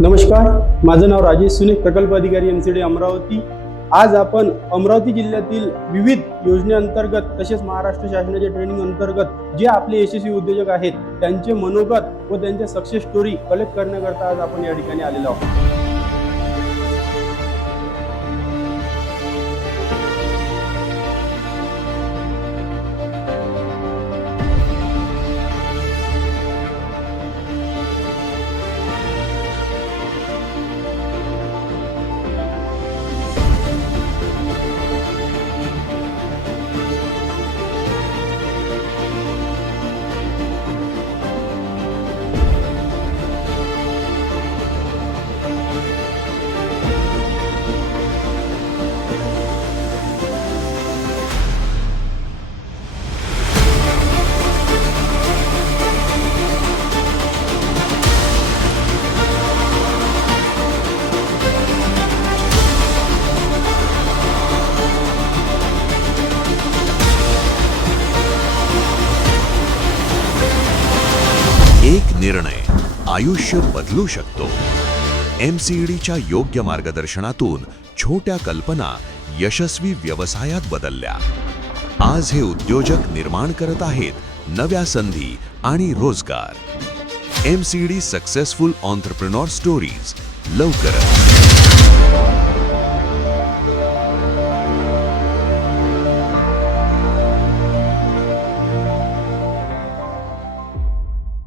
नमस्कार, माझं नाव राजेश सुने, प्रकल्प अधिकारी एमसीडी अमरावती। आज आपण अमरावती जिल्ह्यातील विविध योजनेअंतर्गत तसेच महाराष्ट्र शासनाच्या ट्रेनिंग अंतर्गत जे आपले यशस्वी उद्योजक आहेत त्यांचे मनोगत व त्यांच्या सक्सेस स्टोरी कलेक्ट करण्याकरता आज आपण या ठिकाणी आलेलो आहोत। एक निर्णय आयुष्य बदलू शकतो। एमसीडीच्या योग्य मार्गदर्शनातून छोट्या कल्पना यशस्वी व्यवसायात बदलल्या। आज हे उद्योजक निर्माण करत आहेत नव्या संधी आणि रोजगार। एमसीडी सक्सेसफुल एंटरप्रेन्योर स्टोरीज लवकरच।